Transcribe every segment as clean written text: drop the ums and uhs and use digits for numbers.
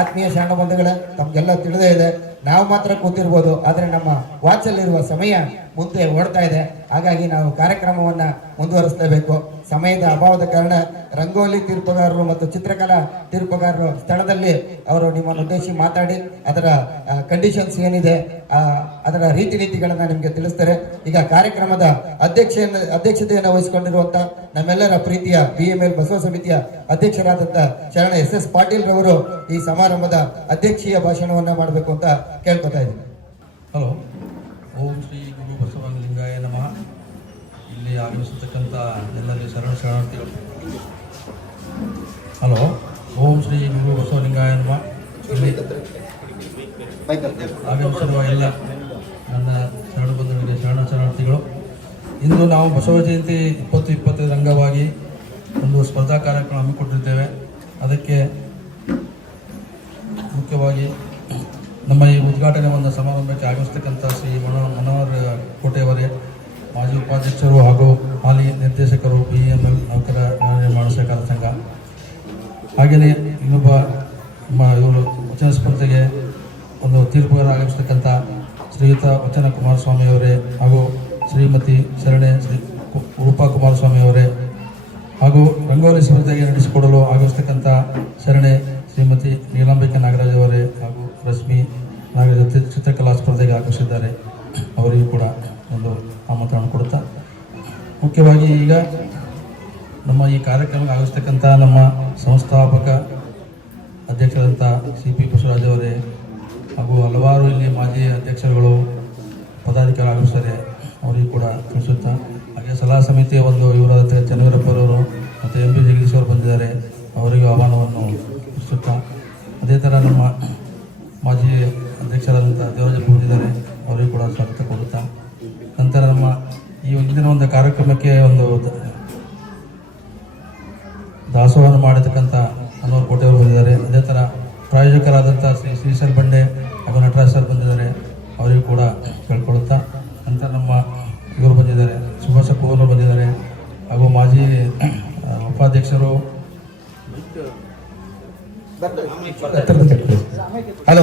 ಆತ್ಮೀಯ ಶರಣ ಬಂಧುಗಳೇ, ತಮ್ಗೆಲ್ಲ ತಿಳಿದೇ ಇದೆ. ನಾವು ಮಾತ್ರ ಕೂತಿರ್ಬೋದು, ಆದರೆ ನಮ್ಮ ವಾಚಲ್ಲಿರುವ ಸಮಯ ಮುಂದೆ ಓಡ್ತಾ ಇದೆ. ಹಾಗಾಗಿ ನಾವು ಕಾರ್ಯಕ್ರಮವನ್ನ ಮುಂದುವರಿಸಲೇಬೇಕು. ಸಮಯದ ಅಭಾವದ ಕಾರಣ ರಂಗೋಲಿ ತೀರ್ಪುಗಾರರು ಮತ್ತು ಚಿತ್ರಕಲಾ ತೀರ್ಪುಗಾರರು ಸ್ಥಳದಲ್ಲಿ ಅವರು ನಿಮ್ಮನ್ನು ಉದ್ದೇಶಿಸಿ ಮಾತಾಡಿ ಅದರ ಕಂಡೀಷನ್ಸ್ ಏನಿದೆ, ಅದರ ರೀತಿ ನೀತಿಗಳನ್ನ ನಿಮಗೆ ತಿಳಿಸ್ತಾರೆ. ಈಗ ಕಾರ್ಯಕ್ರಮದ ಅಧ್ಯಕ್ಷತೆಯನ್ನು ವಹಿಸಿಕೊಂಡಿರುವಂತ ನಮ್ಮೆಲ್ಲರ ಪ್ರೀತಿಯ BML ಬಸವ ಸಮಿತಿಯ ಅಧ್ಯಕ್ಷರಾದಂಥ ಶರಣ SS ಪಾಟೀಲ್ ರವರು ಈ ಸಮಾರಂಭದ ಅಧ್ಯಕ್ಷೀಯ ಭಾಷಣವನ್ನ ಮಾಡಬೇಕು ಅಂತ ಕೇಳ್ಕೊತಾ ಇದ್ದೀನಿ. ಹಲೋ, ಓಂ ಶ್ರೀ ಗುರು ಬಸವಲಿಂಗಾಯ ನಮಃ. ಇಲ್ಲಿ ಆಗಮಿಸತಕ್ಕಂಥ ಎಲ್ಲರಿಗೆ ಶರಣಾರ್ಥಿಗಳು. ಹಲೋ, ಓಂ ಶ್ರೀ ಗುರು ಬಸವಲಿಂಗಾಯ ನಮಃ. ಇಲ್ಲಿ ಆಗಮಿಸಿರುವ ಎಲ್ಲ ನನ್ನ ಶರಣ ಬಂಧುಗಳಿಗೆ ಶರಣಾರ್ಥಿಗಳು. ಇಂದು ನಾವು ಬಸವ ಜಯಂತಿ 2025 ಅಂಗವಾಗಿ ಒಂದು ಸ್ಪರ್ಧಾ ಕಾರ್ಯಕ್ರಮ ಹಮ್ಮಿಕೊಂಡಿದ್ದೇವೆ. ಅದಕ್ಕೆ ಮುಖ್ಯವಾಗಿ ನಮ್ಮ ಈ ಉದ್ಘಾಟನೆ ಒಂದು ಸಮಾರಂಭಕ್ಕೆ ಆಗಮಿಸತಕ್ಕಂಥ ಶ್ರೀ ಮನೋಹರ್ ಕೋಟೆಯವರೇ, ಮಾಜಿ ಉಪಾಧ್ಯಕ್ಷರು ಹಾಗೂ ಹಾಲಿ ನಿರ್ದೇಶಕರು BML ನೌಕರ ನಿರ್ಮಾಣ ಸಹಕಾರ ಸಂಘ. ಹಾಗೆಯೇ ಇನ್ನೊಬ್ಬ ಇವರು ವಚನ ಸ್ಪರ್ಧೆಗೆ ಒಂದು ತೀರ್ಪುಗಾರ ಆಗಮಿಸತಕ್ಕಂಥ ಶ್ರೀಯುತ ವಚನ ಕುಮಾರಸ್ವಾಮಿಯವರೇ ಹಾಗೂ ಶ್ರೀಮತಿ ಶರಣೆ ರೂಪಾ ಕುಮಾರಸ್ವಾಮಿಯವರೇ, ಹಾಗೂ ರಂಗೋಲಿ ಸ್ಪರ್ಧೆಗೆ ನಡೆಸಿಕೊಡಲು ಆಗಮಿಸತಕ್ಕಂಥ ಶರಣೆ ಶ್ರೀಮತಿ ನೀಲಾಂಬಿಕೆ ನಾಗರಾಜ್ ಅವರೇ ಹಾಗೂ ರಶ್ಮಿ ನಾಗರಾಜ್ ಚಿತ್ರಕಲಾ ಸ್ಪರ್ಧೆಗೆ ಆಗಮಿಸಿದ್ದಾರೆ. ಅವರಿಗೂ ಕೂಡ ಒಂದು ಆಮಂತ್ರಣ ಕೊಡುತ್ತಾ, ಮುಖ್ಯವಾಗಿ ಈಗ ನಮ್ಮ ಈ ಕಾರ್ಯಕ್ರಮಕ್ಕೆ ಆಗಮಿಸ್ತಕ್ಕಂಥ ನಮ್ಮ ಸಂಸ್ಥಾಪಕ ಅಧ್ಯಕ್ಷರಾದಂಥ CP ಬಸವರಾಜ್ ಅವರೇ ಹಾಗೂ ಹಲವಾರು ಇಲ್ಲಿ ಮಾಜಿ ಅಧ್ಯಕ್ಷರುಗಳು ಪದಾಧಿಕಾರಿ ಆಗಮಿಸ್ತಾರೆ, ಅವರಿಗೂ ಕೂಡ ತಿಳಿಸುತ್ತಾ, ಹಾಗೆ ಸಲಹಾ ಸಮಿತಿಯ ಒಂದು ಇವರಾದ ಚನ್ನವೀರಪ್ಪರವರು ಮತ್ತು MB ಜಗದೀಶ್ ಅವರು ಬಂದಿದ್ದಾರೆ, ಅವರಿಗೂ ಆಹ್ವಾನವನ್ನು ತಿಳಿಸುತ್ತಾ, ಅದೇ ಥರ ನಮ್ಮ ಮಾಜಿ ಅಧ್ಯಕ್ಷರಾದಂಥ ದೇವರಾಜಪ್ಪ ಬಂದಿದ್ದಾರೆ, ಅವರಿಗೂ ಕೂಡ ಸ್ವಾಗತ ಕೊಡುತ್ತಾ, ನಂತರ ನಮ್ಮ ಈ ಇಂದಿನ ಒಂದು ಕಾರ್ಯಕ್ರಮಕ್ಕೆ ಒಂದು ದಾಸೋಹವನ್ನು ಮಾಡತಕ್ಕಂಥ ಮನೋಹರ್ ಕೋಟೆಯವರು ಬಂದಿದ್ದಾರೆ. ಅದೇ ಥರ ಪ್ರಾಯೋಜಕರಾದಂಥ ಶ್ರೀಶೈಲ್ ಬಂಡೆ ಹಾಗೂ ನಟರಾಜ್ ಸರ್ ಬಂದಿದ್ದಾರೆ, ಅವರಿಗೂ ಕೂಡ ಕೇಳ್ಕೊಳ್ಳುತ್ತಾ, ನಂತರ ನಮ್ಮ ಇವರು ಬಂದಿದ್ದಾರೆ, ಸುಭಾಷ ಪೂರ್ವರು ಬಂದಿದ್ದಾರೆ, ಹಾಗೂ ಮಾಜಿ ಉಪಾಧ್ಯಕ್ಷರು. ಹಲೋ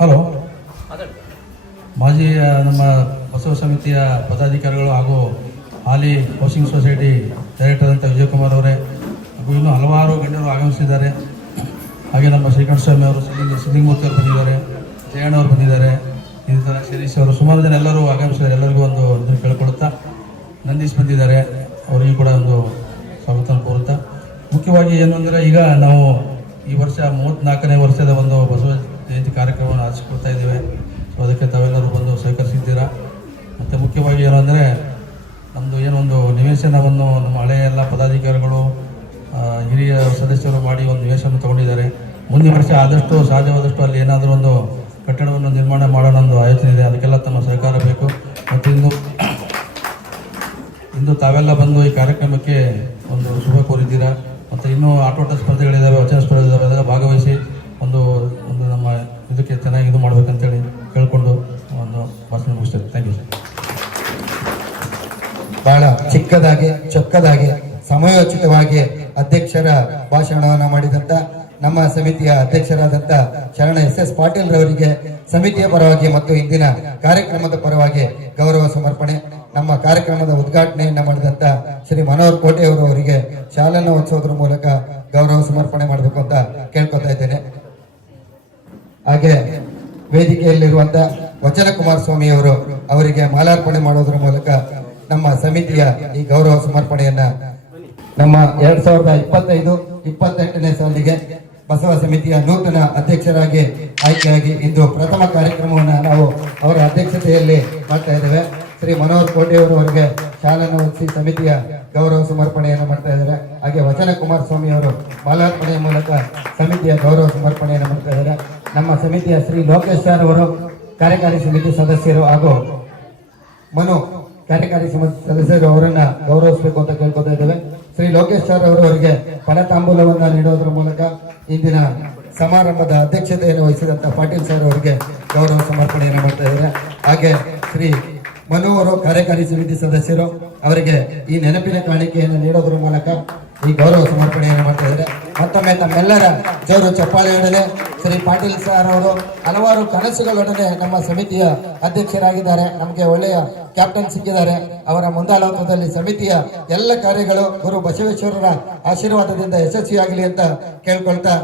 ಹಲೋ ಮಾಜಿ ನಮ್ಮ ಬಸವ ಸಮಿತಿಯ ಪದಾಧಿಕಾರಿಗಳು ಹಾಗೂ ಹಾಲಿ ಹೌಸಿಂಗ್ ಸೊಸೈಟಿ ಡೈರೆಕ್ಟರ್ ಅಂತ ವಿಜಯಕುಮಾರ್ ಅವರೇ ಹಾಗೂ ಇನ್ನೂ ಹಲವಾರು ಗಣ್ಯರು ಆಗಮಿಸಿದ್ದಾರೆ. ಹಾಗೆ ನಮ್ಮ ಶ್ರೀಕಂಠ ಸ್ವಾಮಿ ಅವರು, ಸಿದ್ಲಿಂಗಮೂರ್ತಿ ಅವರು ಬಂದಿದ್ದಾರೆ, ಜಯಣ್ಣ ಅವರು ಬಂದಿದ್ದಾರೆ, ಈ ಥರ ಶಿರೀಶ್ ಅವರು, ಸುಮಾರು ಜನ ಎಲ್ಲರೂ ಆಗಮಿಸಿದ್ದಾರೆ. ಎಲ್ಲರಿಗೂ ಒಂದು ಇದನ್ನು ಕೇಳ್ಕೊಳುತ್ತಾ, ನಂದೀಶ್ ಬಂದಿದ್ದಾರೆ, ಅವರಿಗೂ ಕೂಡ ಒಂದು ಸ್ವಾಗತ ಕೋರುತ್ತಾ, ಮುಖ್ಯವಾಗಿ ಏನು ಅಂದರೆ ಈಗ ನಾವು ಈ ವರ್ಷ 34ನೇ ವರ್ಷದ ಒಂದು ಬಸವ ಜಯಂತಿ ಕಾರ್ಯಕ್ರಮವನ್ನು ಆಚರಿಸ್ಕೊಳ್ತಾ ಇದ್ದೇವೆ. ಸೊ ಅದಕ್ಕೆ ತಾವೆಲ್ಲರೂ ಬಂದು ಸಹಕರಿಸಿದ್ದೀರಾ. ಮತ್ತು ಮುಖ್ಯವಾಗಿ ಏನು ಅಂದರೆ ನಮ್ಮದು ಏನೊಂದು ನಿವೇಶನವನ್ನು ನಮ್ಮ ಹಳೆಯ ಎಲ್ಲ ಪದಾಧಿಕಾರಿಗಳು ಹಿರಿಯ ಸದಸ್ಯರು ಮಾಡಿ ಒಂದು ನಿವೇಶನ ತಗೊಂಡಿದ್ದಾರೆ. ಮುಂದಿನ ವರ್ಷ ಆದಷ್ಟು ಸಾಧ್ಯವಾದಷ್ಟು ಅಲ್ಲಿ ಏನಾದರೂ ಒಂದು ಕಟ್ಟಡವನ್ನು ನಿರ್ಮಾಣ ಮಾಡೋಣ ಒಂದು ಆಯೋಜನೆ ಇದೆ. ಅದಕ್ಕೆಲ್ಲ ತಮ್ಮ ಸಹಕಾರ ಬೇಕು. ಮತ್ತು ಇಂದು ತಾವೆಲ್ಲ ಬಂದು ಈ ಕಾರ್ಯಕ್ರಮಕ್ಕೆ ಒಂದು ಶುಭ ಕೋರಿದ್ದೀರಾ. ಮತ್ತು ಇನ್ನೂ ಆಟೋಟ ಸ್ಪರ್ಧೆಗಳಿದ್ದಾವೆ, ವಚನ ಸ್ಪರ್ಧೆಗಳಿದ್ದಾವೆ, ಅದೆಲ್ಲ ಭಾಗವಹಿಸಿ ಒಂದು ನಮ್ಮ ಇದಕ್ಕೆ ಚೆನ್ನಾಗಿ ಇದು ಮಾಡ್ಬೇಕಂತೇಳಿ ಕೇಳಿಕೊಂಡು ಒಂದು ಭಾಷಣ ಮುಗಿಸ್ತೇವೆ. Thank you sir. ಬಹಳ ಚಿಕ್ಕದಾಗಿ ಚೊಕ್ಕದಾಗಿ ಸಮಯೋಚಿತವಾಗಿ ಅಧ್ಯಕ್ಷರ ಭಾಷಣವನ್ನು ಮಾಡಿದಂತ ನಮ್ಮ ಸಮಿತಿಯ ಅಧ್ಯಕ್ಷರಾದಂಥ ಶರಣ SS ಪಾಟೀಲ್ ರವರಿಗೆ ಸಮಿತಿಯ ಪರವಾಗಿ ಮತ್ತು ಇಂದಿನ ಕಾರ್ಯಕ್ರಮದ ಪರವಾಗಿ ಗೌರವ ಸಮರ್ಪಣೆ. ನಮ್ಮ ಕಾರ್ಯಕ್ರಮದ ಉದ್ಘಾಟನೆಯನ್ನ ಮಾಡಿದಂತ ಶ್ರೀ ಮನೋಹರ್ ಕೋಟೆಯವರು ಅವರಿಗೆ ಶಾಲನ್ನು ಹೊಂದಿಸೋದ್ರ ಮೂಲಕ ಗೌರವ ಸಮರ್ಪಣೆ ಮಾಡಬೇಕು ಅಂತ ಕೇಳ್ಕೊತಾ ಇದ್ದೇನೆ. ಹಾಗೆ ವೇದಿಕೆಯಲ್ಲಿರುವಂತ ವಚನ ಕುಮಾರಸ್ವಾಮಿ ಅವರು ಅವರಿಗೆ ಮಾಲಾರ್ಪಣೆ ಮಾಡೋದ್ರ ಮೂಲಕ ನಮ್ಮ ಸಮಿತಿಯ ಈ ಗೌರವ ಸಮರ್ಪಣೆಯನ್ನ ನಮ್ಮ 2025-28ನೇ ಸಾಲಿಗೆ ಬಸವ ಸಮಿತಿಯ ನೂತನ ಅಧ್ಯಕ್ಷರಾಗಿ ಆಯ್ಕೆಯಾಗಿ ಇಂದು ಪ್ರಥಮ ಕಾರ್ಯಕ್ರಮವನ್ನು ನಾವು ಅವರ ಅಧ್ಯಕ್ಷತೆಯಲ್ಲಿ ಮಾಡ್ತಾ ಇದ್ದೇವೆ. ಶ್ರೀ ಮನೋಹರ್ ಕೋಟೆಯವರು ಅವರಿಗೆ ಶಾಲನ್ನು ಹೊಂದಿಸಿ ಸಮಿತಿಯ ಗೌರವ ಸಮರ್ಪಣೆಯನ್ನು ಮಾಡ್ತಾ ಇದ್ದಾರೆ. ಹಾಗೆ ವಚನ ಕುಮಾರಸ್ವಾಮಿ ಅವರು ಮಾಲಾರ್ಪಣೆಯ ಮೂಲಕ ಸಮಿತಿಯ ಗೌರವ ಸಮರ್ಪಣೆಯನ್ನು ಮಾಡ್ತಾ ಇದ್ದಾರೆ. ನಮ್ಮ ಸಮಿತಿಯ ಶ್ರೀ ಲೋಕೇಶ್ ಸರ್ ಅವರು ಕಾರ್ಯಕಾರಿ ಸಮಿತಿ ಸದಸ್ಯರು ಹಾಗೂ ಮನು ಕಾರ್ಯಕಾರಿ ಸಮಿತಿ ಸದಸ್ಯರು ಅವರನ್ನ ಗೌರವಿಸಬೇಕು ಅಂತ ಕೇಳ್ಕೊತಾ ಇದ್ದೇವೆ. ಶ್ರೀ ಲೋಕೇಶ್ ಸರ್ ಅವರಿಗೆ ಫಲತಾಂಬೂಲವನ್ನು ನೀಡೋದ್ರ ಮೂಲಕ ಇಂದಿನ ಸಮಾರಂಭದ ಅಧ್ಯಕ್ಷತೆಯನ್ನು ವಹಿಸಿದಂತ ಪಾಟೀಲ್ ಸರ್ ಅವರಿಗೆ ಗೌರವ ಸಮರ್ಪಣೆಯನ್ನು ಮಾಡ್ತಾ ಇದ್ದಾರೆ. ಹಾಗೆ ಶ್ರೀ ಮನು ಅವರು ಕಾರ್ಯಕಾರಿ ಸಮಿತಿ ಸದಸ್ಯರು, ಅವರಿಗೆ ಈ ನೆನಪಿನ ಕಾಣಿಕೆಯನ್ನು ನೀಡೋದ್ರ ಮೂಲಕ ಈ ಗೌರವ ಸಮರ್ಪಣೆಯನ್ನು ಮಾಡ್ತಾ ಇದ್ದಾರೆ. ಮತ್ತೊಮ್ಮೆ ತಮ್ಮೆಲ್ಲರ ಜೋರು ಚಪ್ಪಾಳೆಯೊಡನೆ ಶ್ರೀ ಪಾಟೀಲ್ ಸರ್ ಅವರು ಹಲವಾರು ಕನಸುಗಳೊಡನೆ ನಮ್ಮ ಸಮಿತಿಯ ಅಧ್ಯಕ್ಷರಾಗಿದ್ದಾರೆ. ನಮಗೆ ಒಳ್ಳೆಯ ಕ್ಯಾಪ್ಟನ್ ಸಿಕ್ಕಿದ್ದಾರೆ. ಅವರ ಮುಂದಾಳತ್ವದಲ್ಲಿ ಸಮಿತಿಯ ಎಲ್ಲ ಕಾರ್ಯಗಳು ಗುರು ಬಸವೇಶ್ವರರ ಆಶೀರ್ವಾದದಿಂದ ಯಶಸ್ವಿಯಾಗಲಿ ಅಂತ ಕೇಳ್ಕೊಳ್ತಾ